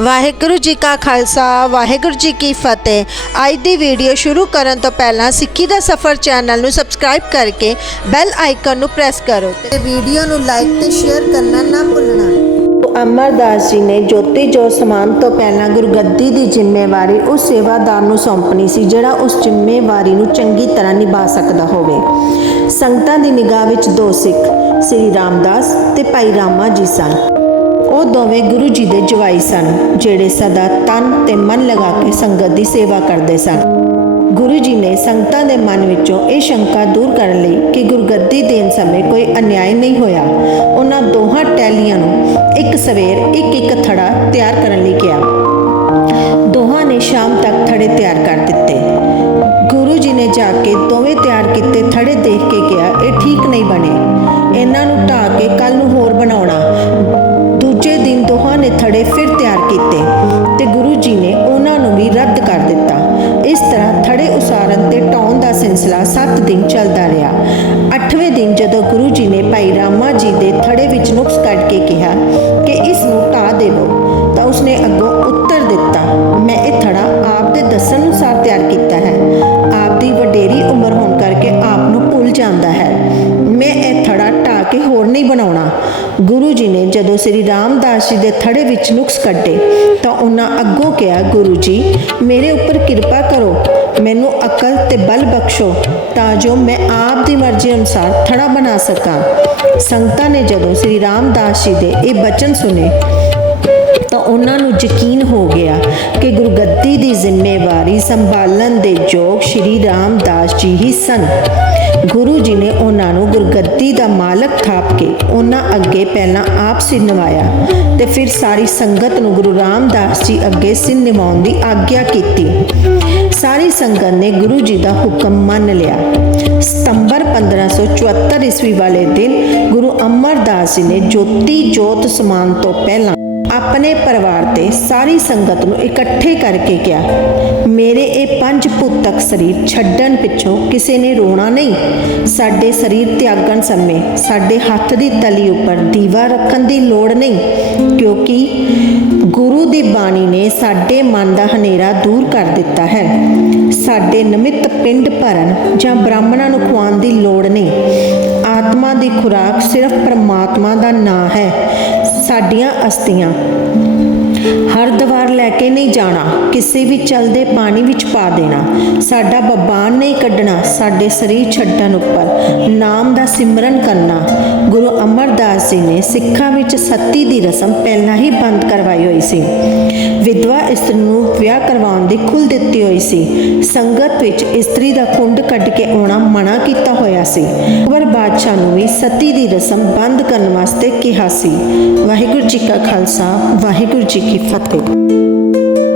ਵਾਹਿਗੁਰੂ ਜੀ ਕਾ ਖਾਲਸਾ, ਵਾਹਿਗੁਰੂ ਜੀ ਕੀ ਫਤਿਹ। ਅੱਜ ਦੀ ਵੀਡੀਓ ਸ਼ੁਰੂ ਕਰਨ ਤੋਂ ਪਹਿਲਾਂ ਸਿੱਖੀ ਦਾ ਸਫਰ ਚੈਨਲ ਨੂੰ ਸਬਸਕ੍ਰਾਈਬ ਕਰਕੇ ਬੈਲ ਆਈਕਨ ਨੂੰ ਪ੍ਰੈਸ ਕਰੋ ਤੇ ਵੀਡੀਓ ਨੂੰ ਲਾਈਕ ਤੇ ਸ਼ੇਅਰ ਕਰਨਾ ਨਾ ਭੁੱਲਣਾ। ਅਮਰਦਾਸ ਜੀ ਨੇ ਜੋਤੀ ਜੋਤ ਸਮਾਨ ਤੋਂ ਪਹਿਲਾਂ ਗੁਰਗੱਦੀ ਦੀ ਜ਼ਿੰਮੇਵਾਰੀ ਉਸ ਸੇਵਾਦਾਰ ਨੂੰ ਸੌਂਪਣੀ ਸੀ, ਜਿਹੜਾ ਉਸ ਜ਼ਿੰਮੇਵਾਰੀ ਨੂੰ ਚੰਗੀ ਤਰ੍ਹਾਂ ਨਿਭਾ ਸਕਦਾ ਹੋਵੇ। ਸੰਗਤਾਂ ਦੀ ਨਿਗਾਹ ਵਿੱਚ ਦੋ ਸਿੱਖ, ਸ੍ਰੀ ਰਾਮਦਾਸ ਤੇ ਭਾਈ ਰਾਮਾ ਜੀ ਸਨ। ਉਹ ਦੋਵੇਂ ਗੁਰੂ ਜੀ ਦੇ ਜਵਾਈ ਸਨ, ਜਿਹੜੇ ਸਦਾ ਤਨ ਤੇ ਮਨ ਲਗਾ ਕੇ ਸੰਗਤ ਦੀ ਸੇਵਾ ਕਰਦੇ ਸਨ। ਗੁਰੂ ਜੀ ਨੇ ਸੰਗਤਾਂ ਦੇ ਮਨ ਵਿੱਚੋਂ ਇਹ ਸ਼ੰਕਾ ਦੂਰ ਕਰਨ ਲਈ ਕਿ ਗੁਰਗੱਦੀ ਦੇਣ ਸਮੇਂ ਕੋਈ ਅਨਿਆਇ ਨਹੀਂ ਹੋਇਆ। ਉਹਨਾਂ ਦੋਹਾਂ ਟੈਲੀਆਂ ਨੂੰ ਇੱਕ ਸਵੇਰ ਇੱਕ ਇੱਕ ਥੜਾ ਤਿਆਰ ਕਰਨ ਲਈ ਕਿਹਾ। ਦੋਹਾਂ ਨੇ ਸ਼ਾਮ ਤੱਕ ਥੜੇ ਤਿਆਰ ਕਰ ਦਿੱਤੇ। ਗੁਰੂ ਜੀ ਨੇ ਜਾ ਕੇ ਦੋਵੇਂ ਤਿਆਰ ਕੀਤੇ ਥੜੇ 7 ਦਿਨ ਚੱਲਦਾ ਰਿਹਾ। 8ਵੇਂ ਦਿਨ ਜਦੋਂ ਗੁਰੂ ਜੀ ਨੇ ਭਾਈ ਰਾਮਾ ਜੀ ਦੇ ਥੜੇ ਵਿੱਚ ਨੁਕਸ ਕੱਢ ਕੇ ਕਿਹਾ ਕਿ ਇਸ ਨੂੰ ਢਾਹ ਦੇਵੋ ਤਾਂ ਉਸਨੇ ਅੱਗੋਂ ਉੱਤਰ ਦਿੱਤਾ, ਮੈਂ ਇਹ ਥੜਾ ਆਪ ਦੇ ਦੱਸਣ ਅਨੁਸਾਰ ਤਿਆਰ ਕੀਤਾ ਹੈ। ਆਪ ਦੀ ਵਡੇਰੀ ਉਮਰ ਹੋਣ ਕਰਕੇ ਆਪ ਨੂੰ ਭੁੱਲ ਜਾਂਦਾ ਹੈ। ਮੈਂ ਇਹ ਥੜਾ ਢਾਹ ਕੇ ਹੋਰ ਨਹੀਂ ਬਣਾਉਣਾ। ਗੁਰੂ ਜੀ ਨੇ ਜਦੋਂ ਸ੍ਰੀ ਰਾਮਦਾਸ ਜੀ ਦੇ ਥੜੇ ਵਿੱਚ ਨੁਕਸ ਕੱਢੇ, ਤਾਂ ਉਹਨਾਂ ਅੱਗੋਂ ਕਿਹਾ, ਗੁਰੂ ਜੀ, ਮੇਰੇ ਉੱਪਰ ਕਿਰਪਾ ਕਰੋ। ਮੈਨੂੰ ਅਕਲ ਤੇ ਬਲ ਬਖਸ਼ੋ। ਤਾਂ ਜੋ ਮੈਂ ਆਪ ਦੀ ਮਰਜ਼ੀ ਅਨੁਸਾਰ ਥੜਾ ਬਣਾ ਸਕਾਂ। ਸੰਗਤਾਂ ਨੇ ਜਦੋਂ ਸ੍ਰੀ ਰਾਮਦਾਸ ਜੀ ਦੇ ਇਹ ਬਚਨ ਸੁਨੇ ਤਾਂ ਉਹਨਾਂ ਨੂੰ ਯਕੀਨ ਹੋ ਗਿਆ ਕਿ ਗੁਰਗੱਦੀ ਦੀ ਜ਼ਿੰਮੇਵਾਰੀ ਸੰਭਾਲਣ ਦੇ ਯੋਗ ਸ਼੍ਰੀ ਰਾਮਦਾਸ ਜੀ ਹੀ ਸਨ। ਗੁਰੂ ਜੀ ਨੇ ਉਹਨਾਂ ਨੂੰ ਗੁਰਗੱਦੀ ਦਾ ਮਾਲਕ ਥਾਪ ਕੇ ਉਹਨਾਂ ਅੱਗੇ ਪਹਿਲਾਂ ਆਪ ਸਿਰ ਨਿਵਾਇਆ ਤੇ ਫਿਰ ਸਾਰੀ ਸੰਗਤ ਨੂੰ ਗੁਰੂ ਰਾਮਦਾਸ ਜੀ ਅੱਗੇ ਸਿਰ ਨਿਵਾਉਣ ਦੀ ਆਗਿਆ ਕੀਤੀ। ਸਾਰੀ ਸੰਗਤ ਨੇ ਗੁਰੂ ਜੀ ਦਾ ਹੁਕਮ ਮੰਨ ਲਿਆ। ਸਤੰਬਰ 1574 ਈਸਵੀ ਵਾਲੇ ਦਿਨ ਗੁਰੂ ਅਮਰਦਾਸ ਜੀ ਨੇ ਜੋਤੀ ਜੋਤ ਸਮਾਨ ਤੋਂ ਪਹਿਲਾਂ ਆਪਣੇ ਪਰਿਵਾਰ ਤੇ ਸਾਰੀ ਸੰਗਤ ਨੂੰ ਇਕੱਠੇ ਕਰਕੇ ਕਿਹਾ, ਮੇਰੇ ਇਹ ਪੰਜ ਪੁੱਤਕ ਸਰੀਰ ਛੱਡਣ ਪਿੱਛੋਂ ਕਿਸੇ ਨੇ ਰੋਣਾ ਨਹੀਂ। ਸਾਡੇ ਸਰੀਰ ਤਿਆਗਣ ਸਮੇਂ ਸਾਡੇ ਹੱਥ ਦੀ ਤਲੀ ਉੱਪਰ ਦੀਵਾ ਰੱਖਣ ਦੀ ਲੋੜ ਨਹੀਂ, ਕਿਉਂਕਿ ਗੁਰੂ ਦੀ ਬਾਣੀ ਨੇ ਸਾਡੇ ਮਨ ਦਾ ਹਨੇਰਾ ਦੂਰ ਕਰ ਦਿੱਤਾ ਹੈ। ਸਾਡੇ ਨਿਮਿਤ ਪਿੰਡ ਭਰਨ ਜਾਂ ਬ੍ਰਾਹਮਣਾਂ ਨੂੰ ਖਵਾਉਣ ਦੀ ਲੋੜ ਨਹੀਂ। ਆਤਮਾ ਦੀ ਖੁਰਾਕ ਸਿਰਫ ਪਰਮਾਤਮਾ ਦਾ ਨਾਮ ਹੈ। ਸਾਡੀਆਂ ਅਸਤੀਆਂ। ਹਰ ਦਵਾਰ ਲੈ ਕੇ ਨਹੀਂ ਜਾਣਾ, ਕਿਸੇ ਵੀ ਚਲਦੇ ਪਾਣੀ ਵਿੱਚ ਪਾ ਦੇਣਾ। ਸਾਡਾ ਬਬਾਨ ਨਹੀਂ ਕੱਢਣਾ, ਸਾਡੇ ਸਰੀਰ ਛੱਡਣ ਉੱਪਰ। ਨਾਮ ਦਾ ਸਿਮਰਨ ਕਰਨਾ। ਗੁਰੂ ਅਮਰਦਾਸ ਜੀ ਨੇ ਸਿੱਖਾਂ ਵਿੱਚ ਸਤੀ ਦੀ ਰਸਮ ਪਹਿਲਾਂ ਹੀ ਬੰਦ ਕਰਵਾਈ ਹੋਈ ਸੀ। ਵਿਧਵਾ ਇਸਤਰੀ ਨੂੰ ਵਿਆਹ ਕਰਵਾਉਣ ਦੀ ਖੁੱਲ ਦਿੱਤੀ ਹੋਈ ਸੀ। ਸੰਗਤ ਵਿੱਚ ਇਸਤਰੀ ਦਾ ਕੁੰਡ ਕੱਢ ਕੇ ਆਉਣਾ ਮਨਾ ਕੀਤਾ ਹੋਇਆ ਸੀ। ਅਕਬਰ ਬਾਦਸ਼ਾਹ ਨੂੰ ਵੀ ਸਤੀ ਦੀ ਰਸਮ ਬੰਦ ਕਰਨ ਵਾਸਤੇ ਕਿਹਾ ਸੀ। ਵਾਹਿਗੁਰੂ ਜੀ ਕਾ ਖਾਲਸਾ, ਵਾਹਿਗੁਰੂ ਜੀ ਕੀ ਫਤਿਹ